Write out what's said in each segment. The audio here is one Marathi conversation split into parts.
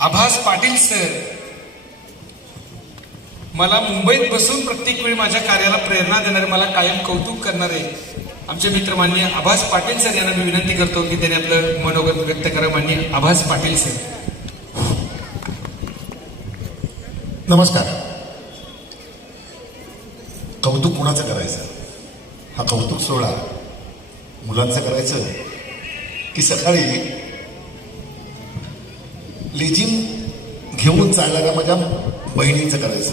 आभास पाटील सर मला मुंबईत बसून प्रत्येक वेळी माझ्या कार्याला प्रेरणा देणारे मला कायम कौतुक करणारे आमचे मित्र मान्य आभास पाटील सर यांना मी विनंती करतो की त्यांनी आपलं मनोगत व्यक्त करा मान्य आभास पाटील सर. नमस्कार. कौतुक कुणाचं करायचं? हा कौतुक सोहळा मुलांचं करायचं की सकाळी लिजिंग घेऊन चालणाऱ्या माझ्या बहिणींचं करायचं.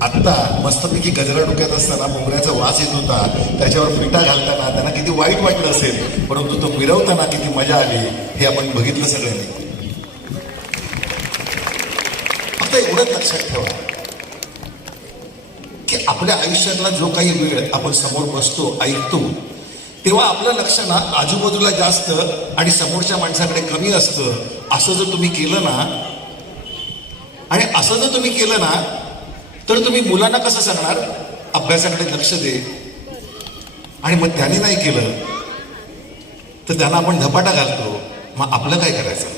आत्ता मस्तपैकी गजरा डोक्यात असताना मोगऱ्याचा वास येत होता. त्याच्यावर फिटा घालताना त्यांना किती वाईट वाटलं असेल. परंतु तो मिरवताना किती मजा आली हे आपण बघितलं सगळ्यांनी. फक्त एवढंच लक्षात ठेवा. की आपल्या आयुष्यातला जो काही वेळ आपण समोर बसतो ऐकतो तेव्हा आपलं लक्ष ना आजूबाजूला जास्त आणि समोरच्या माणसाकडे कमी असतं. असं जर तुम्ही केलं ना आणि असं जर तुम्ही केलं ना तर तुम्ही मुलांना कसं सांगणार? अभ्यासाकडे लक्ष दे. आणि मग त्याने नाही केलं तर त्यांना आपण धपाटा घालतो. मग आपलं काय करायचं?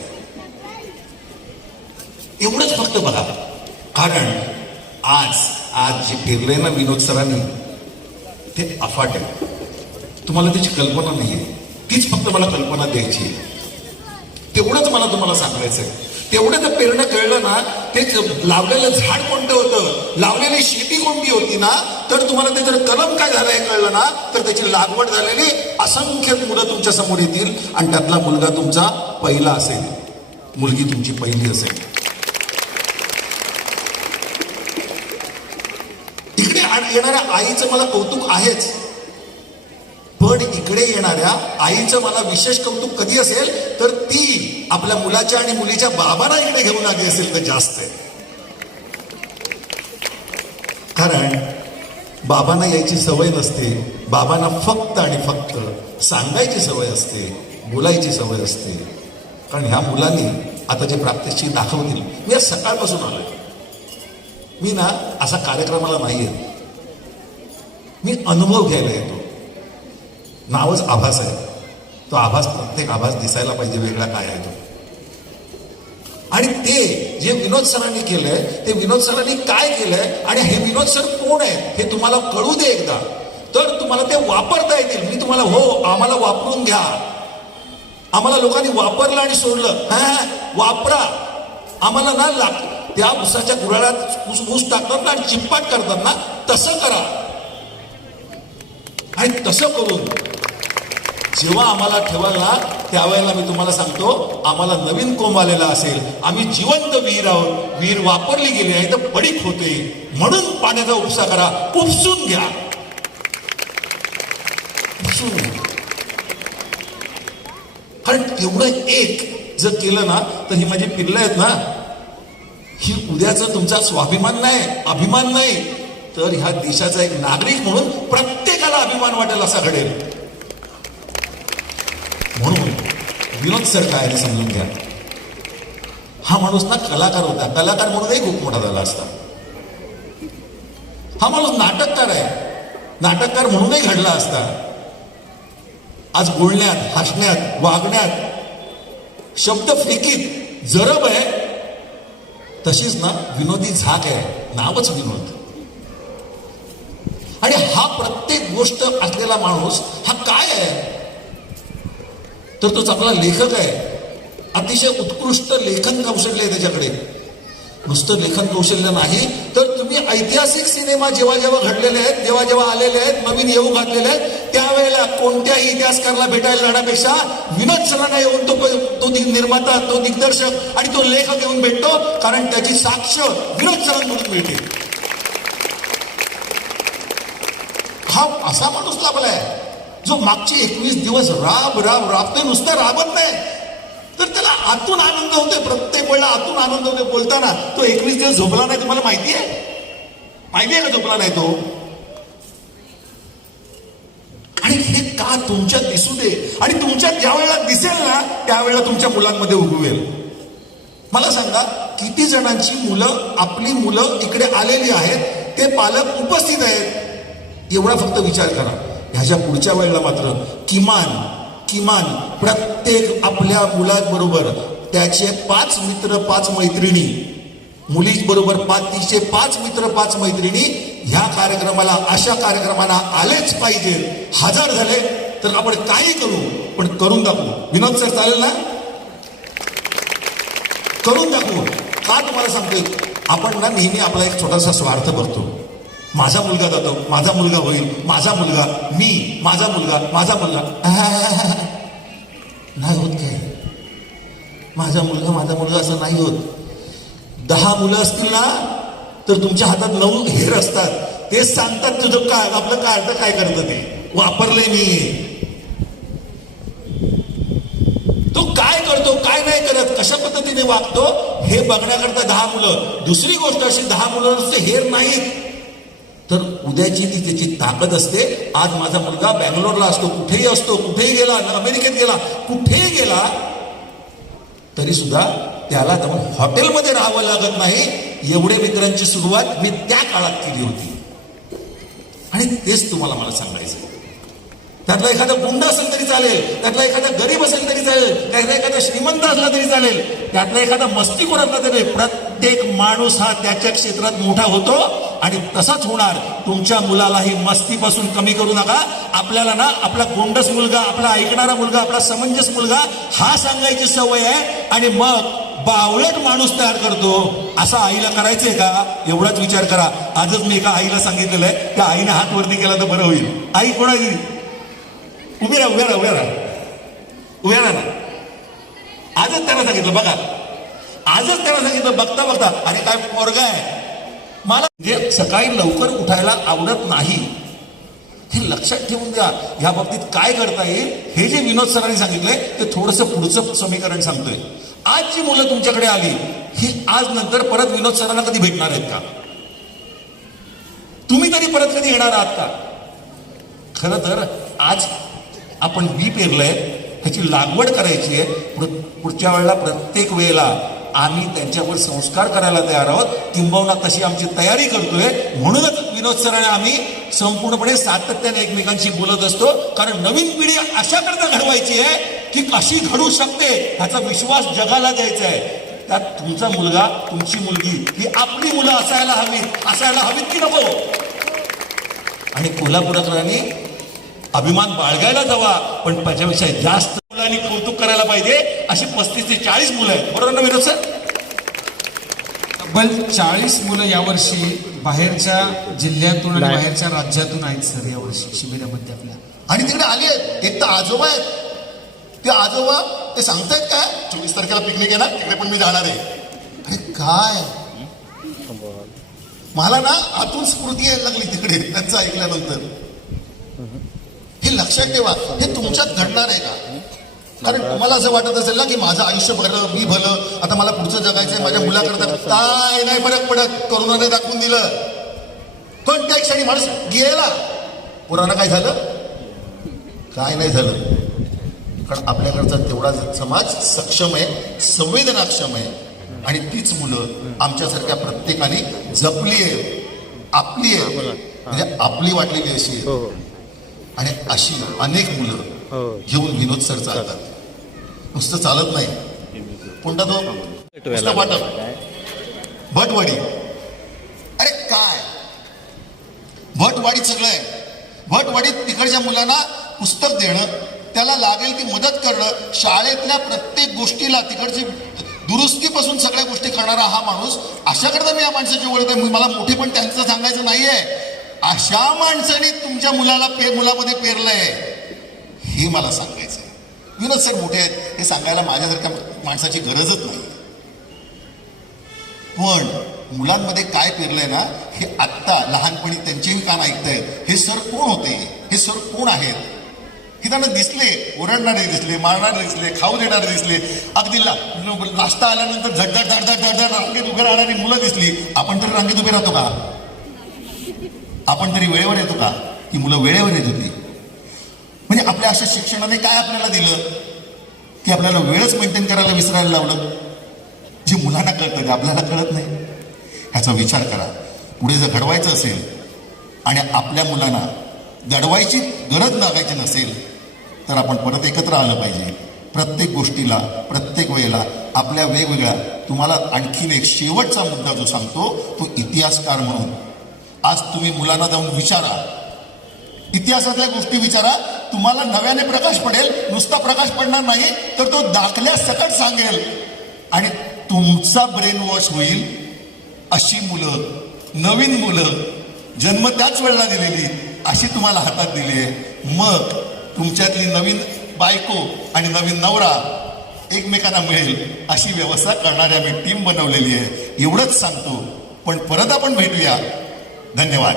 एवढंच फक्त बघा. कारण आज आज जे फिरलंय ना विनोद सरांनी ते अफाट आहे. तुम्हाला त्याची कल्पना नाही आहे तीच फक्त मला कल्पना द्यायची आहे. तेवढंच मला तुम्हाला सांगायचं आहे तेवढं तर पेरणं कळलं ना ते लावलेलं झाड कोणतं होतं? लावलेली शेती कोणती होती ना? तर तुम्हाला ते जर कलम काय झालं हे कळलं ना तर त्याची लागवड झालेली असंख्य मुलं तुमच्यासमोर येतील आणि त्यातला मुलगा तुमचा पहिला असेल. मुलगी तुमची पहिली असेल. इकडे येणाऱ्या आईचं मला कौतुक आहेच. पण इकडे येणाऱ्या आईचं मला विशेष कौतुक कधी असेल तर ती आपल्या मुलाच्या आणि मुलीच्या बाबांना इकडे घेऊन आली असेल तर जास्त आहे. कारण बाबांना यायची सवय नसते बाबांना फक्त आणि फक्त सांगायची सवय असते बोलायची सवय असते. कारण ह्या मुलांनी आता जे प्रात्यक्षिक दाखवतील मी आज सकाळपासून आलोय. मी ना असा कार्यक्रमाला नाही येत मी अनुभव घ्यायला येतो. नावच आभास आहे. तो आभास प्रत्येक आभास दिसायला पाहिजे वेगळा काय आहे तो. आणि ते जे विनोद सरांनी केलंय ते विनोद सरांनी काय केलंय आणि हे विनोद सर कोण आहे हे तुम्हाला कळू दे एकदा. तर तुम्हाला ते वापरता येतील. मी तुम्हाला हो आम्हाला वापरून घ्या. आम्हाला लोकांनी वापरलं आणि सोडलं. हा वापरा. आम्हाला ना लाग त्या उसाच्या गुराळ्यात ऊस ऊस टाकतात ना आणि चिप्पाट करतात ना तसं करा. आणि तसं करून जेव्हा आम्हाला ठेवायला त्यावेळेला मी तुम्हाला सांगतो आम्हाला नवीन कोंब आलेला असेल. आम्ही जिवंत विहीर आहोत. विहीर वापरली गेली आहे तर पडीक होते. म्हणून पाण्याचा उपसा करा. उपसून घ्या. उपसून. घ्या कारण तेवढं एक जर केलं ना तर ही माझी पिल्लं आहेत ना ही उद्याचं तुमचा स्वाभिमान नाही अभिमान नाही. तर ह्या देशाचा एक नागरिक म्हणून प्रत्येकाला अभिमान वाटेल असा घडेल म्हणून विनोद सर काय समजून घ्या. हा माणूस ना कलाकार होता. कलाकार म्हणूनही खूप मोठा झाला असता. हा माणूस नाटककार आहे. नाटककार म्हणूनही घडला असता. आज बोलण्यात हसण्यात वागण्यात शब्द फेकीत जरब आहे. तशीच ना विनोदी झाक आहे. नावच विनोद. आणि हा प्रत्येक गोष्ट असलेला माणूस हा काय आहे? तर तो चांगला लेखक आहे. अतिशय उत्कृष्ट लेखन कौशल्य आहे त्याच्याकडे. नुसतं लेखन कौशल्य नाही तर तुम्ही ऐतिहासिक सिनेमा जेव्हा जेव्हा घडलेले आहेत जेव्हा जेव्हा आलेले आहेत नवीन येऊ घातलेले आहेत त्यावेळेला कोणत्याही इतिहासकाराला भेटायला जाण्यापेक्षा विनोद सरांना येऊन तो तो निर्माता तो दिग्दर्शक आणि तो लेखक येऊन भेटतो कारण त्याची साक्ष विनोद सरांकडून मिळते. हा असा माणूस लाभलाय. जो मागचे एकवीस दिवस राब राब राबतोय नुसतं राबत नाही. तर त्याला आतून आनंद होतोय प्रत्येक वेळेला आतून आनंद होतोय बोलताना. तो एकवीस दिवस झोपला नाही तुम्हाला माहिती आहे? माहिती आहे का झोपला नाही तो? आणि हे का तुमच्यात दिसू दे? आणि तुमच्यात ज्या वेळेला दिसेल ना त्यावेळेला तुमच्या मुलांमध्ये उगवेल. मला सांगा किती जणांची मुलं आपली मुलं इकडे आलेली आहेत ते पालक उपस्थित आहेत? एवढा फक्त विचार करा. ह्याच्या पुढच्या वेळेला मात्र किमान किमान प्रत्येक आपल्या मुलांबरोबर त्याचे पाच मित्र पाच मैत्रिणी मुलीबरोबर पाच तिचे पाच मित्र पाच मैत्रिणी ह्या कार्यक्रमाला अशा कार्यक्रमाला आलेच पाहिजे. हजार झाले तर आपण काही करू पण करून दाखवू. विनोद सर चालेल ना? करून दाखवू. का तुम्हाला सांगतोय? आपण ना नेहमी आपला एक छोटासा स्वार्थ करतो. माझा मुलगा जातो माझा मुलगा होईल माझा मुलगा मी माझा मुलगा माझा मुलगा. नाही होत काय माझा मुलगा माझा मुलगा असं नाही होत. दहा मुलं असतील ना तर तुमच्या हातात नऊ हेर असतात. ते सांगतात तुझं काय आपलं काय अर्थ काय करतं ते? वापरले मी. तो काय करतो काय नाही करत कशा पद्धतीने वागतो हे बघण्याकरता दहा मुलं. दुसरी गोष्ट अशी दहा मुलं हेर नाहीत. उद्याची ती त्याची ताकद असते आज माझा मुलगा बँगलोरला असतो कुठेही असतो कुठेही गेला अमेरिकेत गेला कुठेही गेला तरी सुद्धा त्याला तर हॉटेलमध्ये राहावं लागत नाही. एवढे मित्रांची सुरुवात मी त्या काळात केली होती. आणि तेच तुम्हाला मला सांगायचं त्यातला एखादा गुंड असेल तरी चालेल त्यातला एखादा गरीब असेल तरी चालेल त्यातला एखादा श्रीमंत असला तरी चालेल त्यातला एखादा मस्तीखोर असला तरी प्रत्येक माणूस हा त्याच्या क्षेत्रात मोठा होतो आणि तसाच होणार. तुमच्या मुलालाही मस्तीपासून कमी करू नका. आपल्याला ना आपला गोंडस मुलगा आपला ऐकणारा मुलगा आपला समंजस मुलगा हा सांगायची सवय आहे आणि मग बावळट माणूस तयार करतो. असा आईला करायचंय का? एवढाच विचार करा. आजच मी एका आईला सांगितलेलं आहे त्या आईने हात वरती केला तर बरं होईल. आई कोणाची? उभी राहा उभ्या राहा उभ्या राहा. उभ्या राहा ना. आजच त्यांना सांगितलं बघा. आजच त्यांना सांगितलं बघता बघता. अरे काय पोरगा आहे. मला म्हणजे सकाळी लवकर उठायला आवडत नाही. हे लक्षात ठेवून द्या. ह्या बाबतीत काय करता येईल हे जे विनोद सरांनी सांगितलंय ते थोडंसं पुढचं समीकरण सांगतोय. आज जी मुलं तुमच्याकडे आली. ही आज नंतर परत विनोद सरांना कधी भेटणार आहेत का? तुम्ही तरी परत कधी येणार आहात का? खरं तर आज आपण बी पेरलंय त्याची लागवड करायची आहे. पुढच्या वेळेला प्रत्येक वेळेला आम्ही त्यांच्यावर संस्कार करायला तयार आहोत. किंबहुना तशी आमची तयारी करतोय. म्हणूनच विनोद सराने आम्ही संपूर्णपणे सातत्याने एकमेकांशी बोलत असतो. कारण नवीन पिढी अशा करता घडवायची आहे की कशी घडू शकते ह्याचा विश्वास जगाला द्यायचा आहे. त्यात तुमचा मुलगा तुमची मुलगी ही आपली मुलं असायला हवीत असायला हवीत की नको? आणि कोल्हापुराकरांनी अभिमान बाळगायला जावा पण त्याच्यापेक्षा जास्त मुलांनी कौतुक करायला पाहिजे अशी पस्तीस ते चाळीस मुलं आहेत. बरोबर ना विनोद सर? तब्बल चाळीस मुलं यावर्षी बाहेरच्या जिल्ह्यातून आणि बाहेरच्या राज्यातून आहेत सर यावर्षी शिबिरामध्ये आपल्या. आणि तिकडे आले आहेत. एक तर आजोबा आहेत. ते आजोबा ते सांगतायत काय? चोवीस तारखेला पिकनिक आहे ना तिकडे पण मी जाणार आहे. अरे काय? मला ना आतून स्फूर्ती यायला लागली तिकडे त्यांचं ऐकल्यानंतर. हे लक्षात ठेवा हे तुमच्यात घडणार आहे का? कारण तुम्हाला असं वाटत असेल ना की माझं आयुष्य भलं मी भलं आता मला पुढचं जगायचंय माझ्या मुलाकरता काय नाही फरक पडत. करोनाने दाखवून दिलं. कोणत्याही क्षणी माणूस गेला. पुराणं काय झालं? काय नाही झालं. कारण आपल्याकडचा तेवढा समाज सक्षम आहे संवेदनाक्षम आहे. आणि तीच मुलं आमच्यासारख्या प्रत्येकाने जपली आहे आपली आहे. म्हणजे आपली वाटलेली अशी आहे. आणि अशी अनेक मुलं घेऊन विनोद सर चालतात. नुसतं चालत नाही. कोणता तो? वाटप. भटवाडी. अरे काय? भटवाडीत सगळं आहे. भटवाडीत तिकडच्या मुलांना पुस्तक देणं त्याला लागेल ती मदत करणं शाळेतल्या प्रत्येक गोष्टीला तिकडची दुरुस्तीपासून सगळ्या गोष्टी करणारा हा माणूस अशाकरता मी या माणसाची ओळख आहे. मला मोठे पण त्यांचं सांगायचं नाहीये. अशा माणसाने तुमच्या मुलाला पे मुलामध्ये पेरलंय हे मला सांगायचं आहे विनोद सर मोठे आहेत हे सांगायला माझ्यासारख्या माणसाची गरजच नाही. पण मुलांमध्ये काय पेरलंय ना हे आत्ता लहानपणी त्यांचेही कान ऐकतायत. हे सर कोण होते? हे सर कोण आहेत? हे त्यांना दिसले ओरडणारे दिसले मारणारे दिसले खाऊ देणारे दिसले. अगदी ला- नाश्ता आल्यानंतर झटझट झटझट झटझट रांगेत उभे राहणारी मुलं दिसली. आपण तर रांगेत उभे राहतो का? आपण तरी वेळेवर येतो का? ही मुलं वेळेवर येत होती. म्हणजे आपल्या अशा शिक्षणाने काय आपल्याला दिलं? की आपल्याला वेळच मेंटेन करायला विसरायला लावलं? जे मुलांना कळतं ते आपल्याला कळत नाही. ह्याचा विचार करा. पुढे जर घडवायचं असेल आणि आपल्या मुलांना दडवायची गरज लागायची नसेल तर आपण परत एकत्र आलं पाहिजे. प्रत्येक गोष्टीला प्रत्येक वेळेला आपल्या वेगवेगळ्या तुम्हाला आणखीन एक शेवटचा मुद्दा जो सांगतो तो इतिहासकार म्हणून. आज तुम्ही मुलांना जाऊन विचारा. इतिहासातल्या गोष्टी विचारा. तुम्हाला नव्याने प्रकाश पडेल. नुसता प्रकाश पडणार नाही तर तो दाखल्या सकट सांगेल. आणि तुमचा ब्रेन वॉश होईल. अशी मुलं नवीन मुलं जन्म त्याच वेळेला दिलेली अशी तुम्हाला हातात दिली आहे. मग तुमच्यातली नवीन बायको आणि नवीन नवरा एकमेकांना मिळेल अशी व्यवस्था करणाऱ्या आम्ही टीम बनवलेली आहे. एवढंच सांगतो. पण परत आपण भेटूया. धन्यवाद.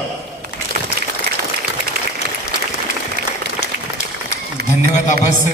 धन्यवाद आभास सर.